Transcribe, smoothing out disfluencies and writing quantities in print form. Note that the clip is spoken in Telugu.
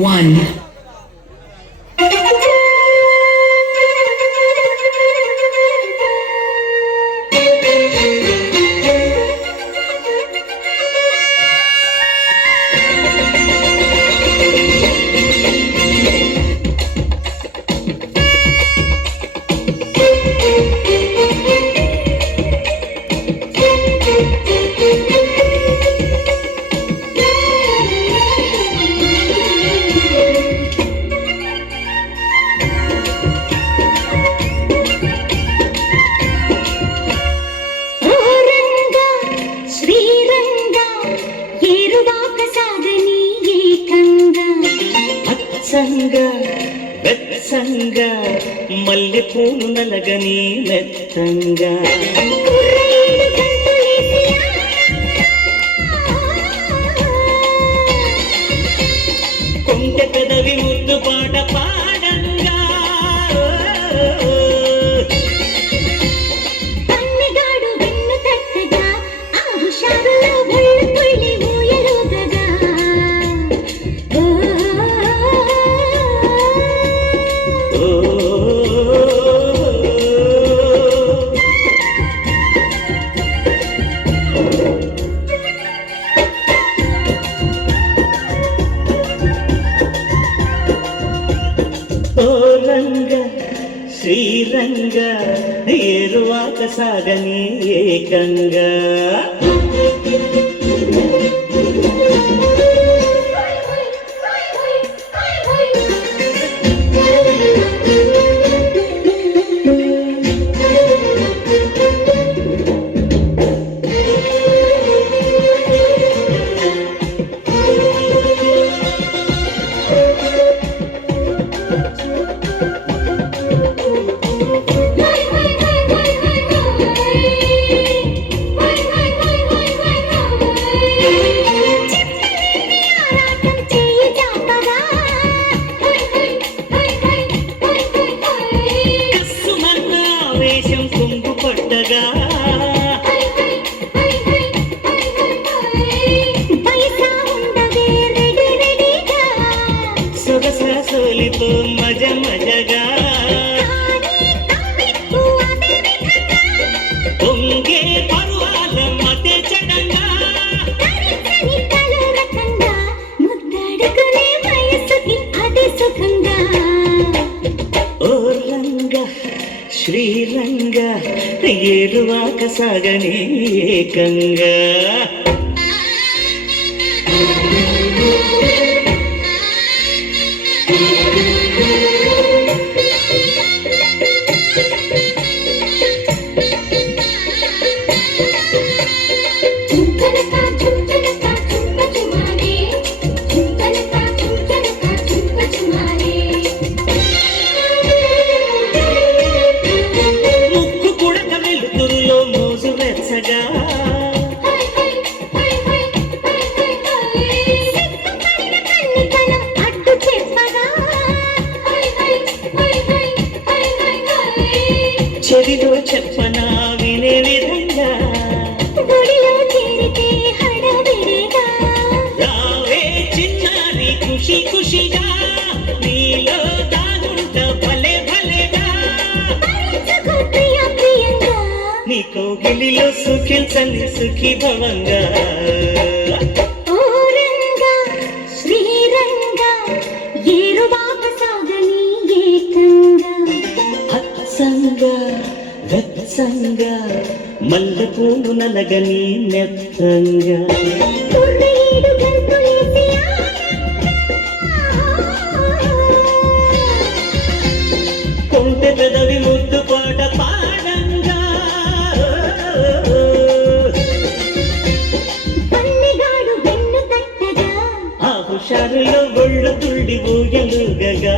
One. వెచ్చంగా మల్లె పూలు నలగని మెత్తంగా కొంటె పెదవి ముద్దు పాట పాడంగా పన్నెగాడు వెన్ను తట్టగా ఆ హుషారులో భళ్ళు తుళ్ళి ఊయలుగగా శ్రీరంగ ఏరువాక సాగని ఏకంగా సొగసోలితో మజ మజగా పొంగే పర్వాల మతే చడంగా ముద్దడుకునే వయసుకి అదే సుఖంగా ఓ రంగ శ్రీరంగ ఏరువాక సాగని ఏకంగా ముక్కు కుడక వెలుతురులో మోజు వెచ్చగా చెవిలో చెప్పనా వినే విధంగా గుడిలో చేరితే హడవిడిగా రావే చిన్నారి ఖుషి ఖుషిగా నీలో దాగుంట భలే భలేగా ప్రియ ప్రియంగా నీ కోగిలిలో సుఖించని సుఖీ భవంగా ఓ రంగా శ్రీరంగా ఏరువాక సాగని ఏకంగా హత్సంగా వెచ్చంగా మల్లె పూలు నలగని మెత్తంగా కుర్రయేడు గంతులేసి కొంటె పెదవి ముద్దు పాట పాడంగా పన్నెగాడు వెన్ను తట్టగా ఆ హుషారులో ఒళ్ళు తుళ్ళి ఊయలుగగా